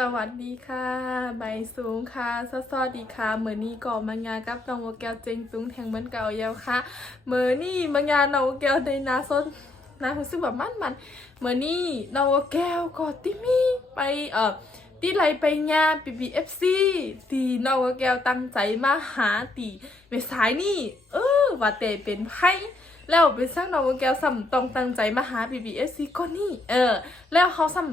สวัสดีค่ะ ใบสูงค่ะสสวัสดีค่ะเหมือนี้ก่อมางานกับน้องโมแก้วเจงตุงแทงเหมือนเก่าเยาวค่ะเหมือนี้มางานน้องโมแก้วในนาซนนารู้สึกแบบมันมันๆเมื่อนี้น้องโมแก้วก็ติมีไปเอ่อที่ไรไปงาน PPFC ตีน้องโมแก้วตั้งใจมาหาตีเมสายนี่ เออว่าแต่เป็นไพ่แล้วเป็นสร้างน้องโมแก้วสัมตองตั้งใจมาหา PPFC ก็นี่ เออ แล้วเขาสัม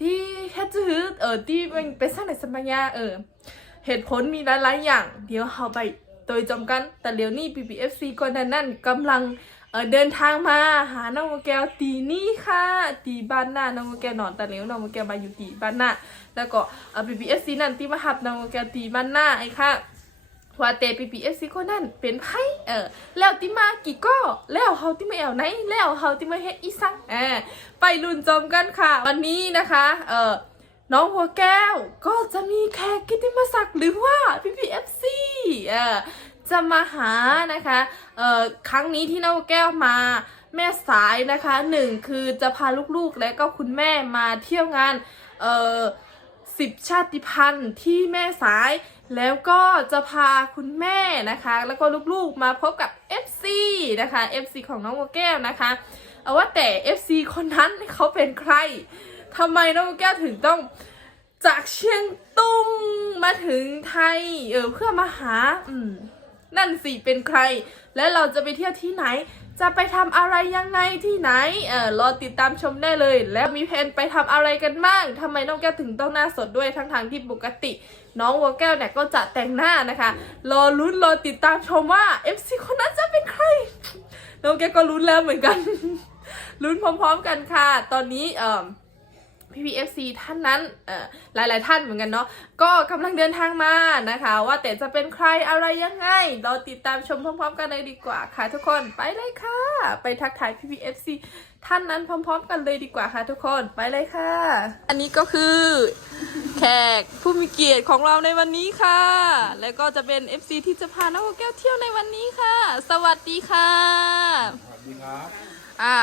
ที่แค่จืดเออที่มันเป็นสร้างในสมัยยาเออเหตุผลมีหลายๆอย่าง เดี๋ยวเราไปโดยจำกัน แต่เดี๋ยวนี้ PPFC ก็นั่นนั่นกำลังเออเดินทางมาหาน้องโมแก้วตีนี่ค่ะตีบ้านหน้าน้องโมแก้วนอนแต่เลี้ยวน้องโมแก้วมาอยู่ตีบ้านหน้าแล้วก็เออ PPFC นั่นที่มาหับน้องโมแก้วตีบ้านหน้าไอ้ค่ะ ว่าแต่ PPFC คนนั้นเป็นไผเออ แล้วติมากี่ก็แล้วเฮาติมาแอวไหน แล้วเฮาติมาเฮ็ดอีสังเออไปลุ้นจมกันค่ะ วันนี้นะคะ เออน้องหัวแก้วก็จะมีแขกกิติมศักดิ์หรือว่า PPFC เออจะมาหานะคะเออครั้งนี้ที่น้องหัวแก้วมาแม่สายนะคะหนึ่งคือจะพาลูกๆและก็คุณแม่มาเที่ยวงานเออสิบชาติพันธุ์ที่แม่สาย แล้วก็จะพาคุณแม่นะคะ แล้วก็ลูกๆมาพบกับ FC นะคะ FC ของน้องโมแก้วนะคะ เอาว่าแต่ FC คนนั้นเขาเป็นใครทำไมน้องโมแก้วถึงต้องจากเชียงตุงมาถึงไทยเออเพื่อมาหาอืมนั่นสิเป็นใคร และเราจะไปเที่ยวที่ไหน จะไปทำอะไรยังไงที่ไหนเออรอติดตามชมได้เลย แล้วมีแผนไปทำอะไรกันบ้างทำไมน้องแก้วถึงต้องหน้าสดด้วยทั้งทางที่ปกติ น้องวัวแก้วเนี่ยก็จะแต่งหน้านะคะ รอลุ้นรอติดตามชมว่า FC คนนั้นจะเป็นใคร น้องแก้วก็ลุ้นแล้วเหมือนกัน ลุ้นพร้อมๆกันค่ะ ตอนนี้เอ่อ PPFC ท่านนั้นเอ่อหลายๆท่านเหมือนกันเนาะก็กำลังเดินทางมานะคะ ว่าแต่จะเป็นใครอะไรยังไง เราติดตามชมพร้อมๆ กันเลยดีกว่าค่ะทุกคนไปเลยค่ะ ไปทักทาย PPFC ท่านนั้นพร้อม ๆ กันเลยดีกว่าค่ะทุกคนไปเลยค่ะ อันนี้ก็คือแขกผู้มีเกียรติของเราในวันนี้ค่ะ แล้วก็จะเป็น FC ที่จะพาน้องแก้วเที่ยวในวันนี้ค่ะ สวัสดีค่ะสวัสดีครับอ่า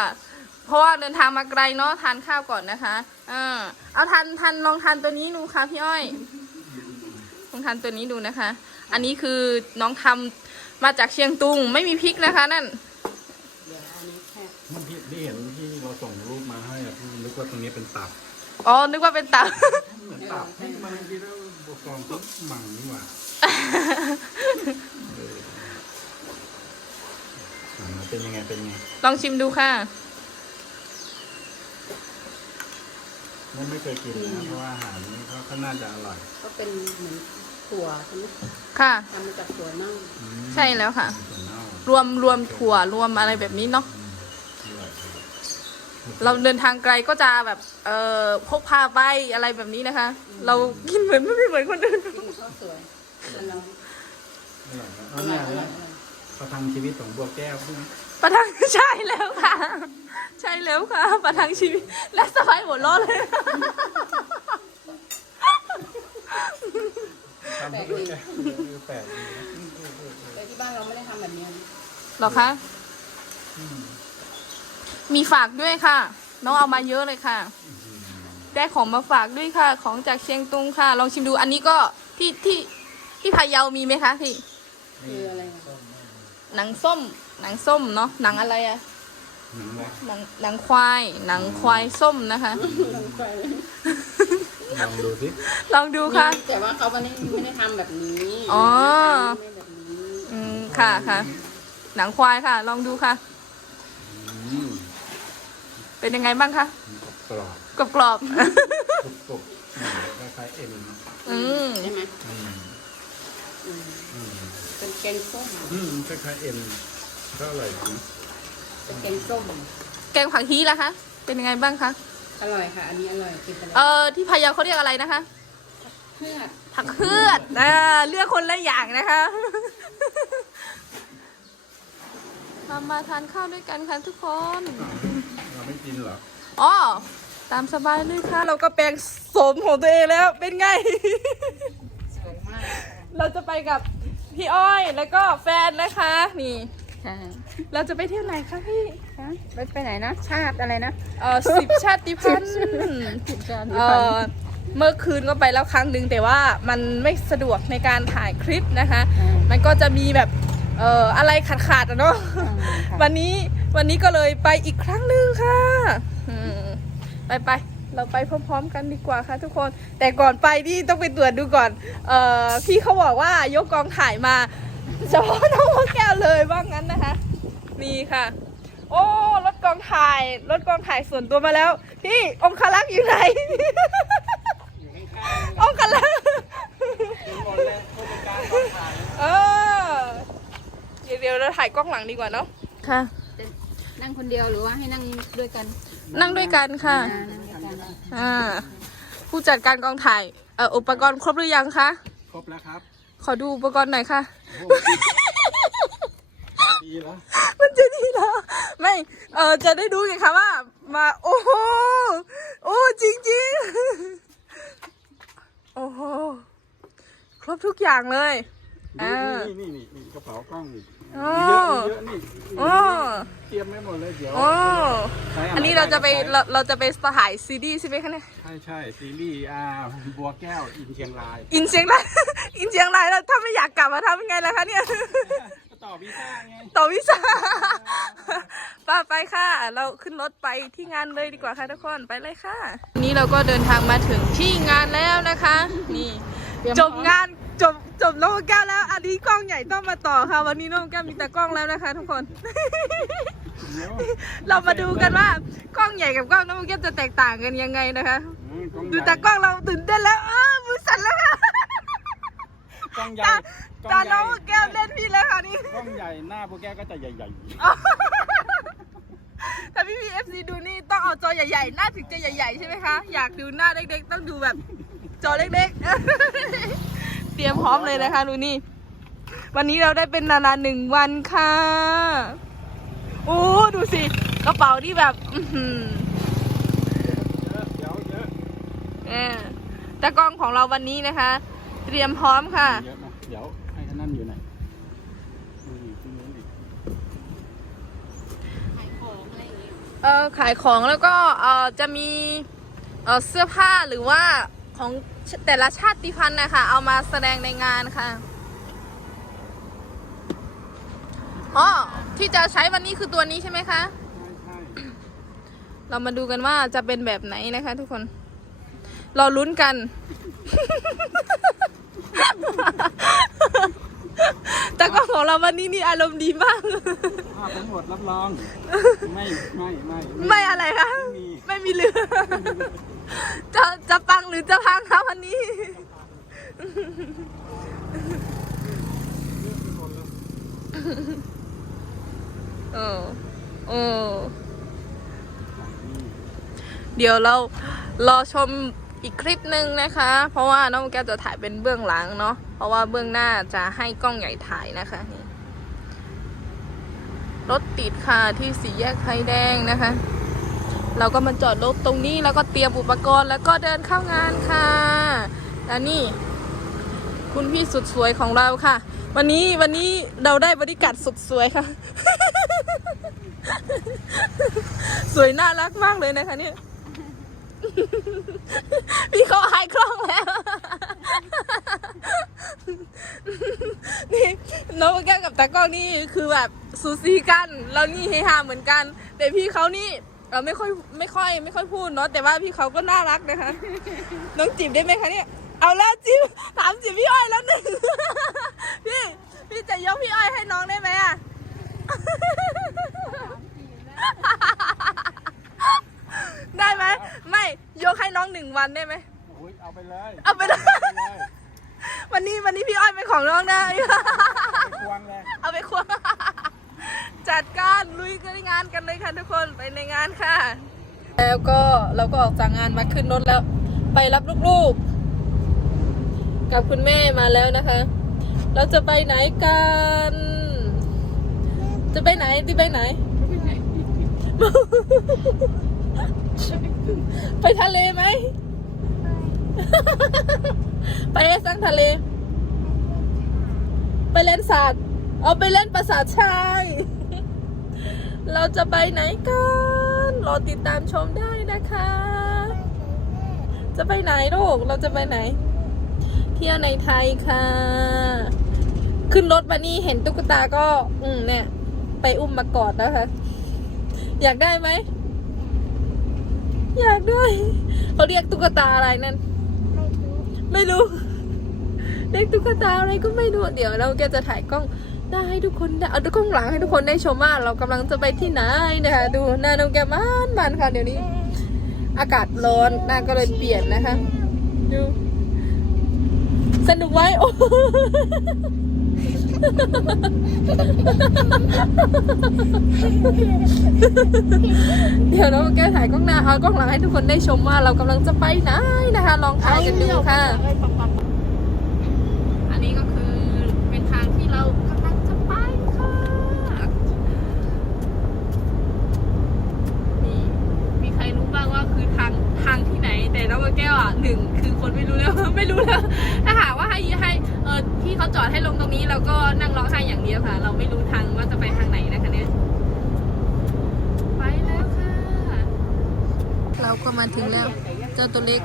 เพราะว่าเดินทางมาไกลเนาะทานข้าวก่อนนะคะอ่าเอาทานทานลองทานตัวนี้ดูค่ะพี่อ้อยลองทานตัวนี้ดูนะคะ อันนี้คือน้องทำมาจากเชียงตุงไม่มีพริกนะคะ นั่นเมื่อกี้ที่เห็นที่เราส่งรูปมาให้อะพี่นึกว่าตรงนี้เป็นตับอ๋อนึกว่าเป็นตับเหมือนตับนี่มันคิดว่าบกองปุ๊บหมั่งนี่หว่าเอออ่าเป็นยังไงเป็นยังไง ลองชิมดูค่ะ นั่นไม่เคยกินนะเพราะว่าอาหารนี้เขาเขาน่าจะอร่อยก็เป็นเหมือนถั่วใช่ไหมค่ะ ทำมาจากถั่วเน่าอืมใช่แล้วค่ะถั่วเน่ารวมรวมถั่วรวมอะไรแบบนี้เนาะ อืมอร่อยครับเราเดินทางไกลก็จะแบบ เอ่อพกพาไปอะไรแบบนี้นะคะ เรากินเหมือนไม่เหมือนคนอื่น กินข้าวสวยแต่เราอร่อยครับอเอาร่อเนี่ยยอร่อยเนี่ยประทังชีวิตของบัวแก้วใช่ไหม ประทัง ใช่แล้วค่ะ ใช่แล้วค่ะ ประทังชีวิต และสบายหัวเร้อเลย ทำให้บัวแก้วดูแปลกดีนะอืมอืมอืมอืมแต่ที่บ้านเราไม่ได้ทำแบบนี้หรอคะ อืมมีฝากด้วยค่ะ น้องเอามาเยอะเลยค่ะ ได้ของมาฝากด้วยค่ะ ของจากเชียงตุงค่ะ ลองชิมดู อันนี้ก็ที่ที่ที่พะเยามีไหมคะพี่ คืออะไรนะหนังส้ม หนังส้มเนาะ หนังอะไรอะ หนังอะไรหนังหนังควาย หนังควายส้มนะคะลองไปลองดูสิลองดูค่ะ แต่ว่าเขาไม่ได้ไม่ได้ทำแบบนี้อ๋อ ไม่ได้แบบนี้อืมค่ะค่ะ หนังควายค่ะ ลองดูค่ะ อืมเป็นยังไงบ้างคะกรอบกรอบกรอบกรุบกรุบอืมคล้ายๆเอ็นๆอืมใช่ไหมอืมอืมอืมเป็นแกงส้ม อืมคล้ายๆเอ็นก็อร่อยดี เป็นแกงส้ม แกงผักฮีล่ะคะ เป็นยังไงบ้างคะ อร่อยค่ะ อันนี้อร่อยกินไปเอแล้วอที่พะเยาเขาเรียกอะไรนะคะ เพื่อดผักเพือดอ่าเลือกคนละอย่างนะคะ มามาทานข้าวด้วยกันค่ะทุกคน เราไม่กินเหรออ๋อ ตามสบายเลยค่ะ เราก็แปลงโสมของตัวเองแล้ว เป็นไง สวยมาก เราจะไปกับพี่อ้อยแล้วก็แฟนนะคะ นี่ ค่ะเราจะไปเที่ยวไหนคะพี่ไปไปไหนนะ ชาติอะไรนะเออสิบชาติพันธุ์ชาติเออเมื่อคืนก็ไปแล้วครั้งหนึ่งแต่ว่ามันไม่สะดวกในการถ่ายคลิปนะคะมันก็จะมีแบบเอ่ออะไรขาดๆอะเนาะวันนี้วันนี้ก็เลยไปอีกครั้งหนึ่งค่ะอืมไปไปเราไปพร้อมๆกันดีกว่าค่ะทุกคน แต่ก่อนไปนี่ต้องไปตรวจดูก่อนเอ่อพี่เขาบอกว่ายกกองถ่ายมา เฉพาะน้องแก้วเลยว่างั้นนะคะ นี่ค่ะ โอ้รถกองถ่ายรถกองถ่ายส่วนตัวมาแล้ว พี่องคลักษ์อยู่ไหนองคลักษ์หมดเลยผู้จัดการต้องถ่ายเออเดี๋ยวเดี๋ยวเราถ่ายกล้องหลังดีกว่าเนาะค่ะจะนั่งคนเดียวหรือว่าให้นั่งด้วยกัน นั่งด้วยกันค่ะอ่านั่งด้วยกันอ่า ผู้จัดการกองถ่ายเอ่ออุปกรณ์ครบหรือยังคะ ครบแล้วครับ ขอดูอุปกรณ์หน่อยค่ะโอ้ดีแล้วมันจะดีเหรอไม่ เออจะได้ดูไงคะว่า มา โอ้โห โอ้จริงจริงๆโอ้โห ครบทุกอย่างเลย อ่า นี่นี่นี่นี่กระเป๋ากล้อง นี่อ๋อเยอะเยอะนี่โอ้เตรียมไว้หมดเลยเดี๋ยวโอ้ใช้ะไอันนี้เราจะไปใช้เราเราจะไปถ่ายซีดีใช่ไหมคะเนี่ยใช่ใช่ซีรีส์อ่าบัวแก้วอินเชียงราย อินเชียงราย อินเชียงรายแล้วถ้าไม่อยากกลับมาทำยังไงล่ะคะเนี่ยก็ต่อวีซ่าไง ต่อวิชาป้าไปค่ะ เราขึ้นรถไปที่งานเลยดีกว่าค่ะทุกคนไปเลยค่ะวันนี้เราก็เดินทางมาถึงที่งานแล้วนะคะ นี่จบงาน จบจบน้องแก้วแล้ว อันนี้กล้องใหญ่ต้องมาต่อค่ะ วันนี้น้องแก้วมีแต่กล้องแล้วนะคะ ทุกคนเดี๋ยวเรามาดูกันว่ากล้องใหญ่กับกล้องน้องแก้วจะแตกต่างกันยังไงนะคะอืมดูแต่กล้องเราตื่นเต้นแล้วเออมือสั่นแล้วค่ะกล้องใหญ่ตากล้ตาองใหน้ญ่องแก้วเล่นพี่แล้วค่ะนี่กล้องใหญ่หน้าบัวแก้วก็จะใหญ่ถ้าพี่พีเอฟซีดูนี่ต้องเอาจอใหญ่ๆหน้าถึงจะใหญ่ๆใช่ไหมคะอยากดูหน้าเด็กๆ ต้องดูแบบจอเล็กๆเตรียมพร้อมเลยนะคะดูนี่ วันนี้เราได้เป็นนานาหนึ่งวันค่ะโอ้ดูสิ กระเป๋าที่แบบอื้อหือๆเยอะเดี๋ยวเยอะเออตะกล้องของเราวันนี้นะคะ เตรียมพร้อมค่ะเยอะนะเดี๋ยวให้ท่านนั่นอยู่ไหนอืมที่นู้นอีกขายของอะไรอย่างเงี้ยเออขายของแล้วก็เออจะมีเออเสื้อผ้าหรือว่าของ แต่ละชาติพันธุ์นะคะเอามาแสดงในงานค่ะอ๋อที่จะใช้วันนี้คือตัวนี้ใช่ไหมคะใช่ใช่เรามาดูกันว่าจะเป็นแบบไหนนะคะทุกคน เราลุ้นกัน แต่ก็ของเราวันนี้นี่อารมณ์ดีมากภาพทั้งหมดรับรอง ไม่ ไม่ ไม่ ไม่อะไรคะ ไม่มี ไม่มีเรือ จะจะปังหรือจะพังคะวันนี้ เออเออเดี๋ยวเรารอชมอีกคลิปหนึ่งนะคะ เพราะว่าน้องแก้วจะถ่ายเป็นเบื้องหลังเนาะ เพราะว่าเบื้องหน้าจะให้กล้องใหญ่ถ่ายนะคะนี่รถติดค่ะที่สี่แยกไฟแดงนะคะ เราก็มาจอดรถตรงนี้แล้วก็เตรียมอุปกรณ์แล้วก็เดินเข้างานค่ะแล้วนี่ คุณพี่สุดสวยของเราค่ะ วันนี้วันนี้เราได้บริการสุดสวยค่ะ สวยน่ารักมากเลยนะคะเนี่ยพี่เขาหายกล้องแล้ว นี่น้องแก้วกับตากล้องนี่คือแบบสูสีกัน เรานี่เฮฮาเหมือนกัน แต่พี่เขานี่ เออไม่ค่อยไม่ค่อยไม่ค่อยพูดเนาะแต่ว่าพี่เขาก็น่ารักนะคะ น้องจิบได้ไหมคะเนี่ย เอาแล้วจิบถามจิบพี่อ้อยแล้วหนึ่งพี่พี่จะยกพี่อ้อยให้น้องได้ไหมอะได้ไหมไม่ยกให้น้องหนึ่งวันได้ไหมโอ้ยเอาไปเลยเอาไปเลยเอาไปเลยวันนี้วันนี้พี่อ้อยเป็นของน้องนะไปควงเลยเอาไปควง จัดการลุยกันในงานกันเลยค่ะทุกคนไปในงานค่ะ แล้วก็เราก็ออกจากงานมาขึ้นรถแล้ว ไปรับลูกๆ กับคุณแม่มาแล้วนะคะ เราจะไปไหนกัน จะไปไหนที่ไปไหน ไปทะเลไหม ไปเล่นสังทะเล ไปเล่นสัตว์เอาไปเล่นประสาทชาย เราจะไปไหนกัน รอติดตามชมได้นะคะจจะไปไหนลูก เราจะไปไหน เที่ยวในไทยค่ะ ขึ้นรถมานี่เห็นตุ๊กตาก็ อืมเนี่ย ไปอุ้มมากอดนะคะ อยากได้ไหม อยากได้ เขาเรียกตุ๊กตาอะไรนั่น ไม่รู้ เรียกตุ๊กตาอะไรก็ไม่รู้ เดี๋ยวเราแกจะถ่ายกล้อง ได้ให้ทุกคนได้เอากล้องหลังให้ทุกคนได้ชมว่าเรากำลังจะไปที่ไหนนะคะดูหน้าน้องแกมันมันค่ะเดี๋ยวนี้ อากาศร้อนหน้าก็เลยเปลี่ยนนะคะ ดูสนุกไหมโอ้เดี๋ยวเราแกถ่ายกล้องหน้าเอากล้องหลังให้ทุกคนได้ชมว่าเรากำลังจะไปไหนนะคะ ลองถ่ายกันดูค่ะ อันนี้ก็คือเป็นทางที่เรากำลังจะไปค่ะ นี่ มีใครรู้บ้างว่าคือทางทางที่ไหน แต่น้องแก้วอะหนึ่งคือคนไม่รู้แล้ว ไม่รู้แล้ว ถ้าหากว่าให้ให้เออพี่เขาจอดให้ลงตรงนี้เราก็นั่งร้องไห้อย่างเดียวค่ะ เราไม่รู้ทางว่าจะไปทางไหนนะคะเนี่ย ไปแล้วค่ะ เราก็มาถึงแล้ว เจ้าตัวเล็ก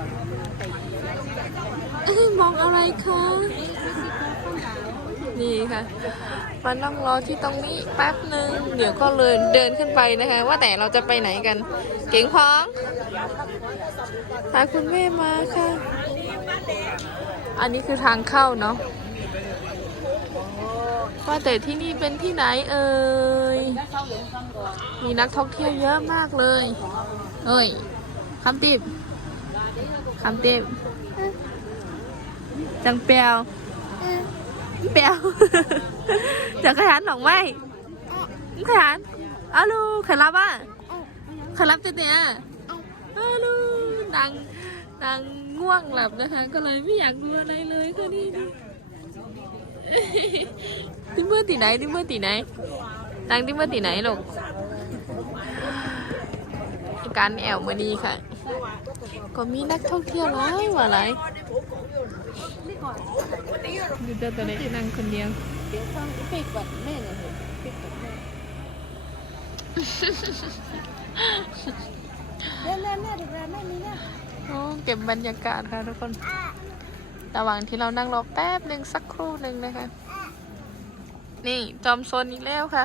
มองอะไรคะ นี่ค่ะมานั่งรอที่ตรงนี้แป๊บหนึ่งเดี๋ยวก็เลยเดินขึ้นไปนะคะ ว่าแต่เราจะไปไหนกัน เก่งพ้องพาคุณแม่มาค่ะ อันนี้คือทางเข้าเนาะว่าแต่ที่นี่เป็นที่ไหนเอ่ย มีนักท่องเที่ยวเยอะมากเลย เอ้ย คำติบคำติบจังเปียวเปียวจะขยันหรอกไหมขยันอาลูขลับอะขลับเตี้ยอาลูดังดังง่วงหลับนะคะ ก็เลยไม่อยากดูอะไรเลยค่ะนี่ที่เมื่อตีไหนที่เมื่อตีไหนดังที่เมื่อตีไหนลูกการแอวมาดีค่ะ ก็มีนักท่องเที่ยวหลายว่าหลายดูเจ้าตัวเล็กนั่งคนเดียวเดี๋ยวฟังไปก่อนแม่เลยแม่แม่แม่ถึงแล้วแม่นี่นะโอ้เก็บบรรยากาศค่ะทุกคน ระหว่างที่เรานั่งรอแป๊บหนึ่งสักครู่หนึ่งนะคะ นี่จอมโซนอีกแล้วค่ะ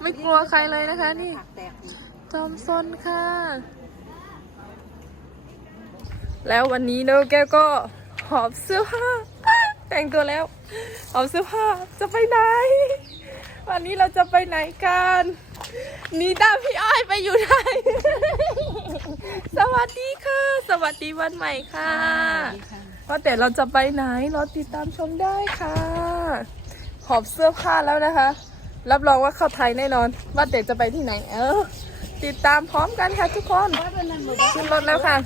ไม่กลัวใครเลยนะคะ นี่ผักแตกอีกจอมซนค่ะ แล้ววันนี้น้องแก้วก็หอบเสื้อผ้า แต่งตัวแล้วหอบเสื้อผ้าจะไปไหน วันนี้เราจะไปไหนกันหนี่ตามพี่อ้อยไปอยู่ไหนสวัสดีค่ะ สวัสดีวันใหม่ค่ะว่าแต่เราจะไปไหนรอติดตามชมได้ค่ะ หอบเสื้อผ้าแล้วนะคะ รับรองว่าเข้าไทยแน่นอน ว่าแต่จะไปที่ไหน เออ ติดตามพร้อมกันค่ะทุกคน ขึ้นรถแล้วค่ะ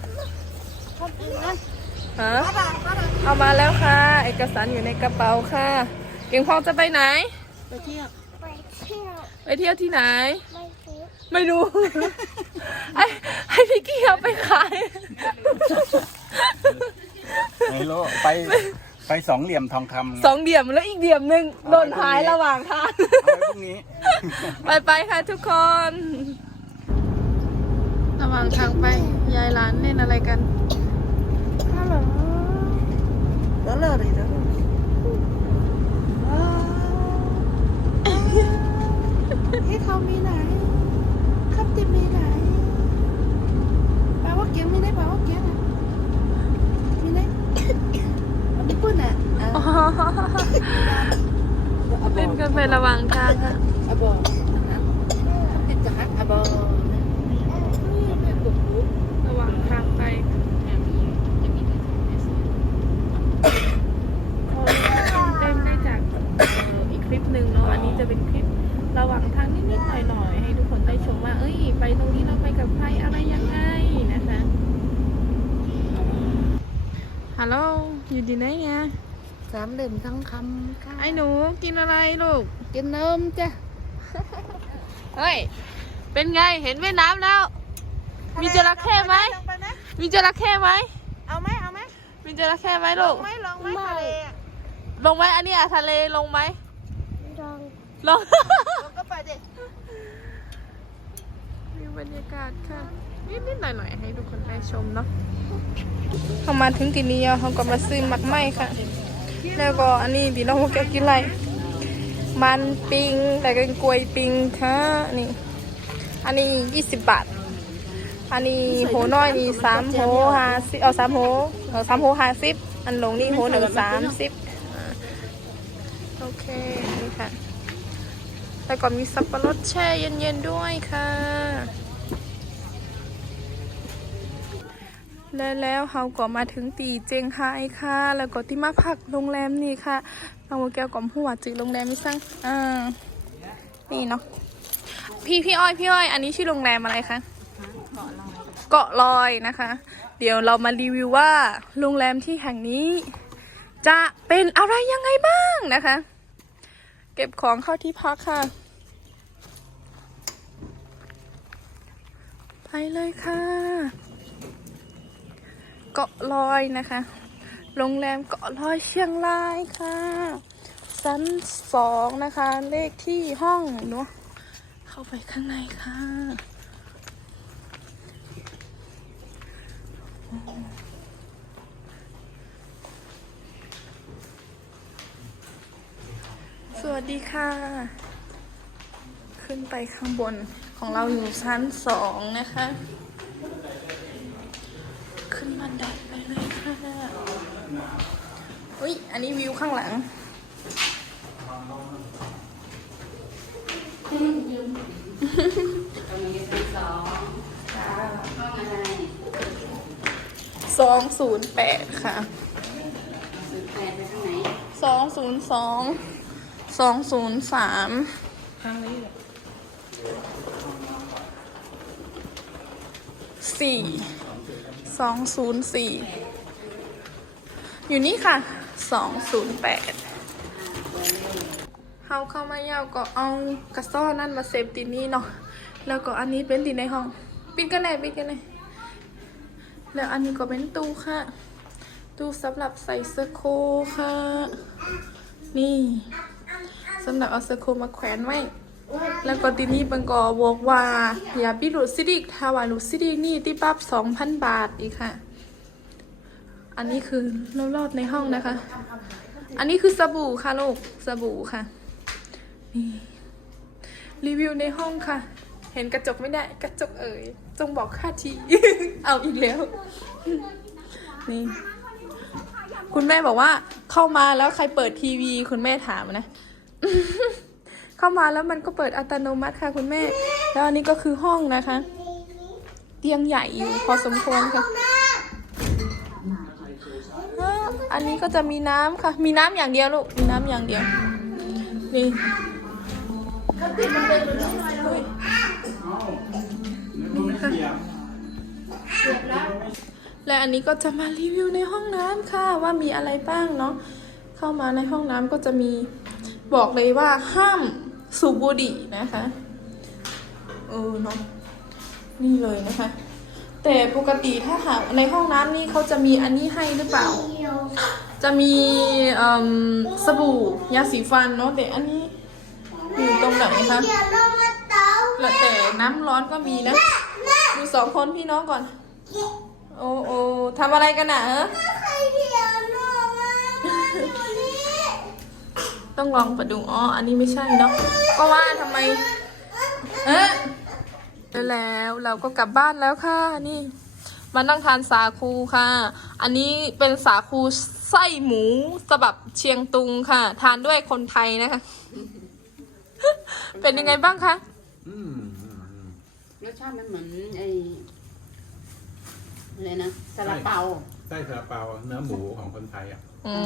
ฮะเอามาแล้วค่ะ เอกสารอยู่ในกระเป๋าค่ะ เก่งพองจะไปไหน ไปเที่ยว ไปเที่ยว ไปเที่ยวที่ไหน ไม่รู้ไม่รู้ให้ให้พี่เกียวไปขาย ไม่รู้ไปไปสองเหลี่ยมทองคำสองเดี่ยมแล้วอีกเดี่ยมหนึ่งหล่นหายระหว่างทางเอาไว้พรุ่งนี้ ไปไปค่ะทุกคน ระหว่างทางไปยายหลานเล่นอะไรกันฮัลโหล แล้วเลิกเลยแล้วให้เขามีไหนครับติมีไหนแปลว่าเกียงมีได้แปลว่าเกียงอะมีได้อันนี้พูดอะอะเล่นกันไประหว่างทางค่ะอะบอนะติดกับฮักอะบอ ระหว่างทางไปเต็มได้จากเอ่ออีกคลิปหนึ่งเนาะอันนี้จะเป็นคลิประหว่างทางนิดๆหน่อยๆ ให้ทุกคนได้ชมว่า เอ้ย ไปตรงนี้เราไปกับใครอะไรยังไงนะคะฮัลโหลอยู่ที่ไหนเนี่ย สามเหลี่ยมทั้งคำค่ะไอ้หนูกินอะไรลูก กินนมจ้ะ เฮ้ย เป็นไงเห็นแม่น้ำแล้ว มีจระเข้ไหมลงไปไหมมีจระเข้ไหม เอาไหมเอาไหมมีจระเข้ไหมลูก ลงไหมลงไหมทะเลอะลงไหมอันนี้อะทะเลลงไหมลงลงลงก็ไปดิมีบรรยากาศค่ะมีนิดๆหน่อยๆให้ทุกคนได้ชมเนาะเขามาถึงที่นี่แล้วเขาก็มาซื้อหมักไหมค่ะ แล้วก็อันนี้ดีน้องวกแกกินอะไรมันปิงแล้วก็กล้วยปิงค่ะนี่ อันนี้ยี่สิบบาท อันนี้โหน้อยนี่สามโหห้าสิบเอาสามโหเอาสามโหห้าสิบอันลงนี่โหหนึ่งสามสิบโอเคนี่ค่ะแล้วก็มีสับปะรดแช่เย็นๆด้วยค่ะ และแล้วเราก็มาถึงตีเจงไฮค่ะ แล้วก็ที่มาพักโรงแรมนี่ค่ะน้องโมแก้วกล่อมหัวจือโรงแรมไม่สั่งอ่านี่เนาะพี่พี่อ้อยพี่อ้อย อันนี้ชื่อโรงแรมอะไรคะเกาะลอยนะคะ เดี๋ยวเรามารีวิวว่าโรงแรมที่แห่งนี้ จะเป็นอะไรยังไงบ้างนะคะ เก็บของเข้าที่พักค่ะ ไปเลยค่ะ เกาะลอยนะคะ โรงแรมเกาะลอยเชียงรายค่ะชั้นสองนะคะ เลขที่ห้องเนาะเข้าไปข้างในค่ะสวัสดีค่ะ ขึ้นไปข้างบนของเราอยู่ชั้นสองนะคะ ขึ้นบันไดไปเลยค่ะ อุ้ย อันนี้วิวข้างหลัง สองศูนย์แปดค่ะ สองศูนย์สอง สองศูนย์สามทางนี้แหละสี่ สองศูนย์สี่ อยู่นี่ค่ะสองศูนย์แปดเฮาเข้ามายาวก็เอากระซ้อนั่นมาเซฟตินี่เนาะ แล้วก็อันนี้เป็นติในห้อง ปิดกันไหนปิดกันไหนแล้วอันนี้ก็เป็นตู้ค่ะ ตู้สำหรับใส่เสื้อโคค่ะ นี่สำหรับเอาเสื้อโคมาแขวนไว้แล้วก็ทีนี้บังกอบอกว่า อย่าปิดหลุดซิดิกถ้าว่าหลุดซิดิกนี่ที่ปรับสองพันบาทอีกค่ะ อันนี้คือรอบๆในห้องนะคะ อันนี้คือสบู่ค่ะลูกสบู่ค่ะนี่รีวิวในห้องค่ะ เห็นกระจกไม่ได้กระจกเอ่ยจงบอกค่าที เอาอีกแล้วนี่คุณแม่บอกว่าเข้ามาแล้วใครเปิดทีวี คุณแม่ถามนะ เข้ามาแล้วมันก็เปิดอัตโนมัติค่ะ คุณแม่ แล้วอันนี้ก็คือห้องนะคะ เตียงใหญ่อยู่พอสมควรค่ะ อ่าอันนี้ก็จะมีน้ำค่ะ มีน้ำอย่างเดียวลูก มีน้ำอย่างเดียว นี่อุ๊ยนี่ค่ะและอันนี้ก็จะมารีวิวในห้องน้ำค่ะ ว่ามีอะไรบ้างเนาะ เข้ามาในห้องน้ำก็จะมีบอกเลยว่าห้ามสูบบุหรี่นะคะ เออเนาะ นี่เลยนะคะ แต่ปกติถ้าหากในห้องน้ำนี่เขาจะมีอันนี้ให้หรือเปล่า จะมีเอิ่มสบู่ยาสีฟันเนาะแต่อันนี้อยู่ตรงไหนคะแล้วแต่น้ำร้อนก็มีนะดูสองคนพี่น้องก่อน โอ้โอ้ทำอะไรกันน่ะเออต้องลองไปดูอ๋ออันนี้ไม่ใช่เนาะก็ว่าทำไม แล้วเราก็กลับบ้านแล้วค่ะ นี่ มานั่งทานสาคูค่ะ อันนี้เป็นสาคูไส้หมูสบับเชียงตุงค่ะ ทานด้วยคนไทยนะคะ เป็นยังไงบ้างคะอืมอืมอืมรสชาติมันเหมือนไอ้อะไรนะซาลาเปาไส้ซาลาเปาเนื้อหมูของคนไทยอะ อื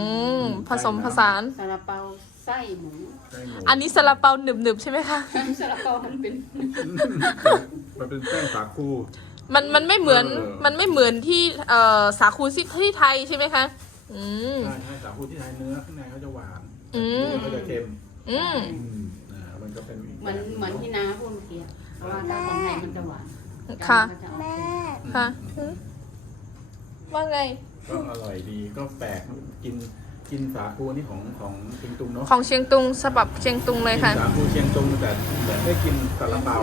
มผสมผสานซาลาเปา ไส้หมูไส้หมูอันนี้ซาลาเปาหนึบๆใช่ไหมคะ ซาลาเปามันเป็นมันเป็นแป้งสาคู มันมันไม่เหมือนเออ มันไม่เหมือนที่เอ่อสาคูที่ที่ไทยใช่ไหมคะ อืม ใช่ใช่สาคูที่ไทยเนื้อข้างในเขาจะหวานอืม เขาจะเค็มอืม อืมอ่ามันก็เป็นอีกเหมือนเหมือนที่น้าพูดเมื่อกี้เพราะว่าถ้าของไทยมันจะหวานค่ะมันจะออกเค็มค่ะ ว่าไงก็อร่อยดีก็แปลกกิน กินสาคูนี่ของของเชียงตุงเนาะของเชียงตุงสบับเชียงตุงเลยค่ะ กินสาคูเชียงตุงแต่แต่ได้กินซาลาเปา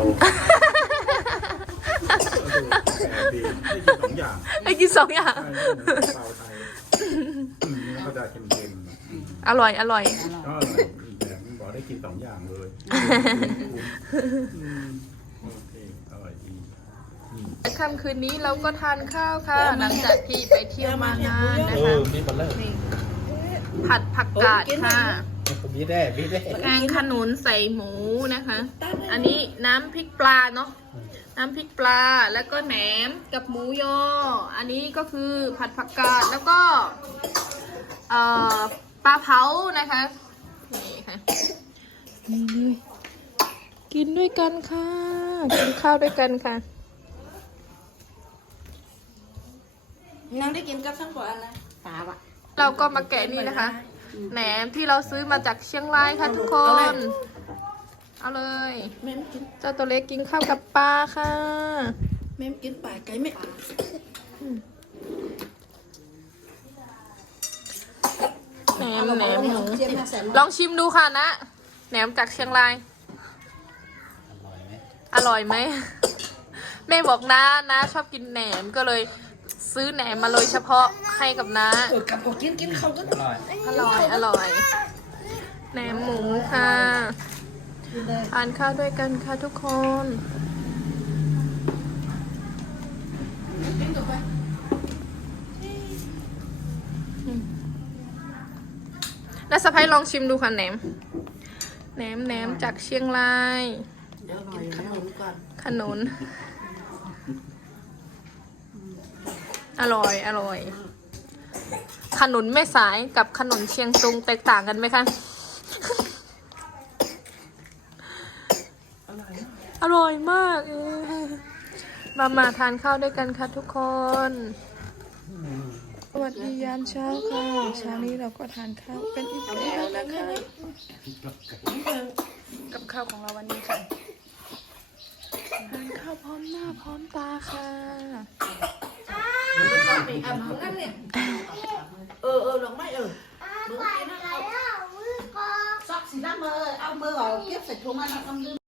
ดีได้กินสองอย่างให้กินสองอย่าง ใช่เหมือนเปาไทยอืมมันก็จะเค็มๆอืมอร่อยอร่อยอร่อยก็อร่อยแต่มันบอกได้กินสองอย่างเลยอืมโอเคอร่อยดีอืมค่ำคืนนี้เราก็ทานข้าวค่ะ หลังจากที่ไปเที่ยวมานานนะเอคะ อมีบัลเลอร์ ผัดผักกาดค่ะมีได้มีได้แกงขนุนใส่หมูนะคะ อันนี้น้ำพริกปลาเนาะน้ำพริกปลาแล้วก็แหนมกับหมูยอ อันนี้ก็คือผัดผักกาดแล้วก็เอ่อปลาเผานะคะนี่ค่ะนี่เลยกินด้วยกันค่ะกินข้าวด้วยกันค่ะน้องได้กินกับทั้งหมดอะไรตาอะ เราก็มาแกะนี่นะคะแหนมที่เราซื้อมาจากเชียงรายค่ะทุกคน เอาเลยแม่มกินเจ้าตัวเล็กกินข้าวกับปลาค่ะ แม่มกินป่าไก่แม่แหนมแหนมหมูเจียนมาใส่ลองชิมดูค่ะนะแหนมจากเชียงราย อร่อยไหมแม่บอกนะนะชอบกินแหนมก็เลย ซื้อแหนมมาเลยเฉพาะให้กับน้าเออกับก็กินกินเขาก็อร่อยอร่อยอร่อยแหนมหมูค่ะกินได้ทานข้าวด้วยกันค่ะทุกคนกินกับไปน้าสะพ้ายลองชิมดูค่ะแหนมแหนมแหนมจากเชียงรายเดี๋ยวกินขนมก่อนขนุน อร่อยอร่อย ขนุนแม่สายกับขนุนเชียงตุงแตกต่างกันไหมคะ อร่อยมากเออมามาทานข้าวด้วยกันค่ะทุกคน สวัสดียามเช้าค่ะเช้านี้เราก็ทานข้าวกันอีกแล้วนะคะกับข้าวของเราวันนี้ค่ะทานข้าวพร้อมหน้าพร้อมตาค่ะ เออเออลงไม่เออมือกินนะซอ